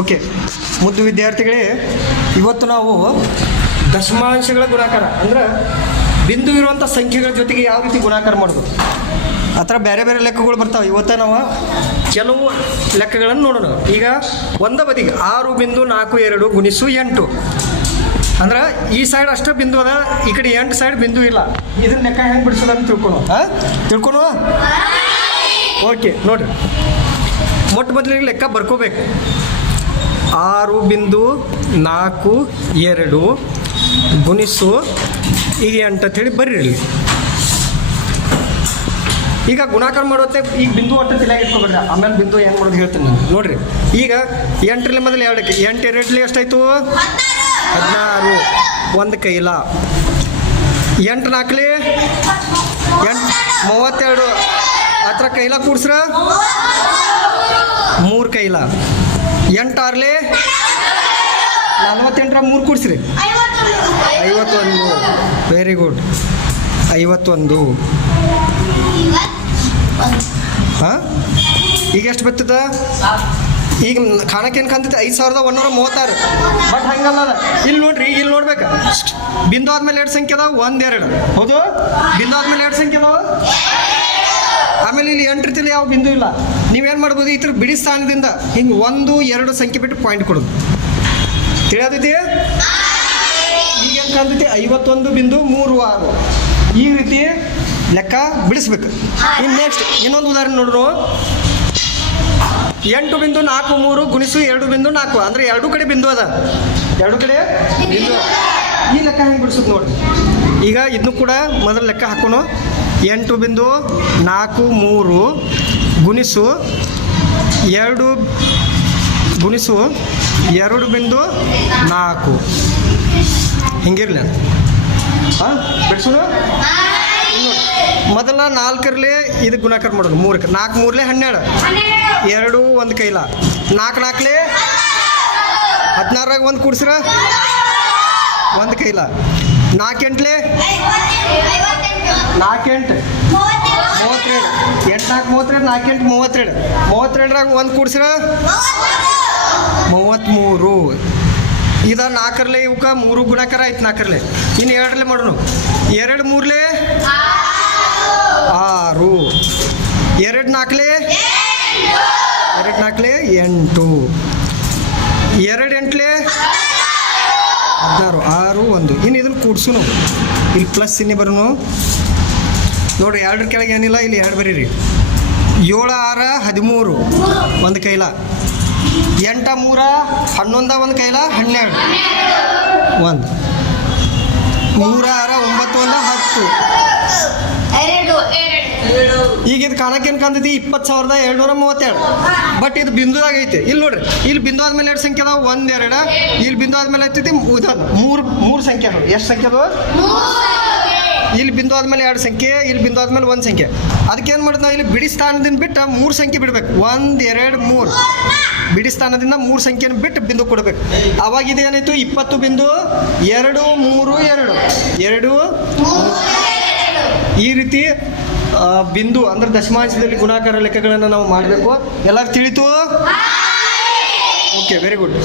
Okay, ಮುದ್ದು ವಿದ್ಯಾರ್ಥಿಗಳೇ, ಇವತ್ತು ನಾವು ದಶಮಾಂಶಗಳ ಗುಣಾಕಾರ ಅಂದ್ರೆ ಬಿಂದು ಇರುವಂಥ ಸಂಖ್ಯೆಗಳ ಜೊತೆಗೆ ಯಾವ ರೀತಿ ಗುಣಾಕಾರ ಮಾಡೋದು ಆ ಥರ ಬೇರೆ ಬೇರೆ ಲೆಕ್ಕಗಳು ಬರ್ತಾವೆ. ಇವತ್ತು ನಾವು ಕೆಲವು ಲೆಕ್ಕಗಳನ್ನು ನೋಡೋಣ. ಈಗ ಒಂದ ಬದಿಗೆ 6.42 ಗುಣಿಸು 8 ಅಂದ್ರೆ ಈ ಸೈಡ್ ಅಷ್ಟೇ ಬಿಂದು ಅದ, ಈ ಕಡೆ 8 ಸೈಡ್ ಬಿಂದು ಇಲ್ಲ. ಇದನ್ನ ಲೆಕ್ಕ ಹೆಂಗೆ ಬಿಡಿಸೋದಂತ ತಿಳ್ಕೊಳೋ. ಓಕೆ ನೋಡ್ರಿ, ಮೊಟ್ಟ ಮೊದಲಿಗೆ ಲೆಕ್ಕ ಬರ್ಕೋಬೇಕು. 6.42 ಗುಣಿಸು ಈಗ 8 ಅಂತೇಳಿ ಬರ್ರಿ. ಈಗ ಗುಣಾಕಾರ ಮಾಡೋತ್ತೆ ಈಗ ಬಿಂದು ಒಟ್ಟು ತಲೆಯಾಗಿ ಇಟ್ಕೊಬೇಡ್ರಿ, ಆಮೇಲೆ ಬಿಂದು ಹೆಂಗೆ ಮಾಡೋದು ಹೇಳ್ತೀನಿ ನಾನು. ನೋಡಿರಿ, ಈಗ 8ರಲ್ಲಿ ಮೊದಲು 2ಕ್ಕೆ 8 2ರಲ್ಲಿ ಎಷ್ಟಾಯಿತು 16, 1 ಕೈಲ 8 4ಲಿ 32, ಹತ್ರ ಕೈಲ ಕೂಡ್ಸ್ರ 3 ಕೈಲ 8 6ಲಿ 48ರ 3 ಕೂಡ್ಸ್ರಿ 51. Very good, 51. ಹಾಂ, ಈಗ ಎಷ್ಟು ಬರ್ತದ? ಈಗ ಖಾನಕ್ಕೇನು ಕಾಣ್ತೈತೆ 5136. ಬಟ್ ಹಂಗಲ್ಲ, ಇಲ್ಲಿ ನೋಡ್ರಿ, ಇಲ್ಲಿ ನೋಡ್ಬೇಕು. ಬಿಂದು ಆದ್ಮೇಲೆ 2 ಸಂಖ್ಯೆ ಅದಾವ, 1 2. ಹೌದು, ಬಿಂದು ಆದ್ಮೇಲೆ 2 ಸಂಖ್ಯೆ ಅದಾವ. ಆಮೇಲೆ ಇಲ್ಲಿ 8 ರೀತಿಯಲ್ಲಿ ಯಾವ ಬಿಂದು ಇಲ್ಲ. ನೀವೇನು ಮಾಡ್ಬೋದು, ಈ ಥರ ಬಿಡಿ ಸ್ಥಾನದಿಂದ ಹಿಂಗೆ 1 2 ಸಂಖ್ಯೆ ಬಿಟ್ಟು ಪಾಯಿಂಟ್ ಕೊಡೋದು. ತಿಳಿಯೋದೈತಿ? ಈಗೇನು ಕಾಣ್ತೈತಿ 51.36. ಈ ರೀತಿ ಲೆಕ್ಕ ಬಿಡಿಸ್ಬೇಕು. ಇನ್ನು ನೆಕ್ಸ್ಟ್ ಇನ್ನೊಂದು ಉದಾಹರಣೆ ನೋಡ್ರು. 8.43 ಗುಣಿಸು 2.4 ಅಂದ್ರೆ 2 ಕಡೆ ಬಿಂದು ಅದ, 2 ಕಡೆ ಬಿಂದು. ಈ ಲೆಕ್ಕ ಹೆಂಗೆ ಬಿಡಿಸೋದು ನೋಡಿ. ಈಗ ಇದನ್ನು ಕೂಡ ಮೊದಲು ಲೆಕ್ಕ ಹಾಕೋಣ. 8.43 ಗುಣಿಸು 2 ಗುಣಿಸು 2.4 ಹಿಂಗಿರ್ಲಿ. ಹಾಂ, ಬಿಡಿಸೋಣ. ಮೊದಲ 4ರಲ್ಲಿ ಇದು ಗುಣಾಕಾರ ಮಾಡೋದು. 3ಕ್ಕೆ 4 3ಲೆ 12, 2 1 ಕೈಲ 4 4ಲೆ 16ರಾಗ 1 ಕೂಡ್ಸ್ರ 1 ಕೈಲ 4 8ಲೆ 4 8 32, 8 4 32, 4 8 32, 32ರಾಗ 1 ಕೂಡ್ಸ್ರ 33. ಇದ 4ರಲ್ಲಿ ಇವಕ್ಕೆ 3 ಗುಣಾಕಾರ ಆಯ್ತು. 4ರಲ್ಲಿ ಇನ್ನು 2ರಲ್ಲಿ ಮಾಡೋಣ. 2 3ಲೆ 6, 2 4ಲೆ 2 4ಲೆ 8, 2 8ಲೆ 16, 6 1. ಇನ್ನು ಇದನ್ನು ಕೂಡ್ಸುನು. ಇಲ್ಲಿ ಪ್ಲಸ್ ಇನ್ನೇ ಬರೋನು ನೋಡಿರಿ. 2ರ ಕೆಳಗೆ ಏನಿಲ್ಲ, ಇಲ್ಲಿ 2 ಬರೀರಿ. 7 6 13, 1 ಕೈಲ 8 3 11, 1 ಕೈಲ 12, 1 3 6 9 1 10. ಈಗ ಇದು ಕಾಣಕ್ಕೇನು ಕಾಣ್ತೈತಿ 20,237. ಬಟ್ ಇದು ಬಿಂದುದಾಗ ಐತೆ. ಇಲ್ಲಿ ನೋಡ್ರಿ, ಇಲ್ಲಿ ಬಿಂದು ಆದ್ಮೇಲೆ 2 ಸಂಖ್ಯೆ ಅದಾವ, 1 2. ಇಲ್ಲಿ ಬಿಂದು ಆದ್ಮೇಲೆ ಐತೈತಿ 3 ಸಂಖ್ಯೆ ಅದಾವ. ಎಷ್ಟು ಸಂಖ್ಯೆ ಅದಾವ? ಇಲ್ಲಿ ಬಿಂದು ಆದ್ಮೇಲೆ 2 ಸಂಖ್ಯೆ, ಇಲ್ಲಿ ಬಿಂದು ಆದ್ಮೇಲೆ 1 ಸಂಖ್ಯೆ. ಅದಕ್ಕೆ ಏನು ಮಾಡೋದು ನಾವು, ಇಲ್ಲಿ ಬಿಡಿ ಸ್ಥಾನದಿಂದ ಬಿಟ್ಟು 3 ಸಂಖ್ಯೆ ಬಿಡ್ಬೇಕು. 1 2 3 ಬಿಡಿ ಸ್ಥಾನದಿಂದ 3 ಸಂಖ್ಯೆನ ಬಿಟ್ಟು ಬಿಂದು ಕೊಡಬೇಕು. ಅವಾಗ ಇದು ಏನಾಯ್ತು 20.2 3 2 ಈ ರೀತಿ ಬಿಂದು ಅಂದ್ರೆ ದಶಮಾಂಶದಲ್ಲಿ ಗುಣಾಕಾರ ಲೆಕ್ಕಗಳನ್ನು ನಾವು ಮಾಡಬೇಕು. ಎಲ್ಲರೂ ತಿಳಿತು? Okay, very good.